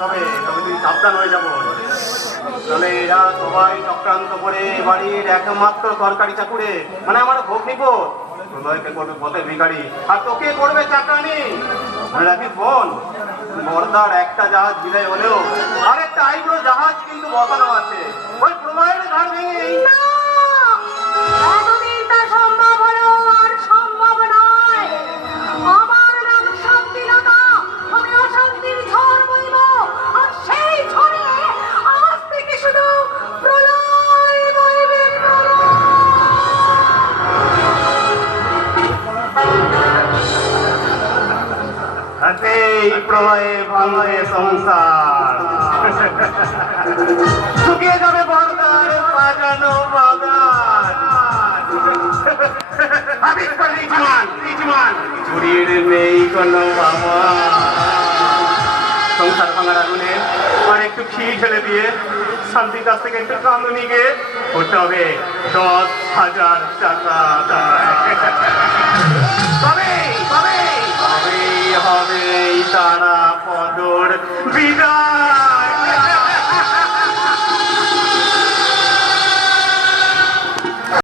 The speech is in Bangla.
তবে তবে তুই সাবধান হয়ে যাবো। তাহলে এরা সবাই চক্রান্ত করে বাড়ির একমাত্র সরকারি চাকুরে, মানে আমার ভগ্নিপোত প্রলয়কে করবে পথের ভিখারি, আর তোকে করবে চাকরানি। মনে রাখিস বোন, বর্দার একটা জাহাজ বিদায় হলেও আরেকটা আইব্রো জাহাজ কিন্তু বসানো আছে ওই প্রলয়ের ঘাড় ভেঙে। এতদিন তা সম্ভব হলো আর সম্ভব নয়। আমার নাম শান্তিলতা, আমি অশান্তির ঝড় বইব, আর সেই ঝড়ে আজ থেকে শুধু প্রলয় বইবে। এই প্রলয়ে ভাঙবে সংসার, শুকিয়ে যাবে বর্দার সাজানো বাগান। চুরির নেই কোনো বাবা। সংসার ভাঙার আগুনে আর একটু ঘি ঢেলে দিয়ে শান্তির কাছ থেকে একটু কান্দনি গিয়ে করতে হবে 10,000 টাকা।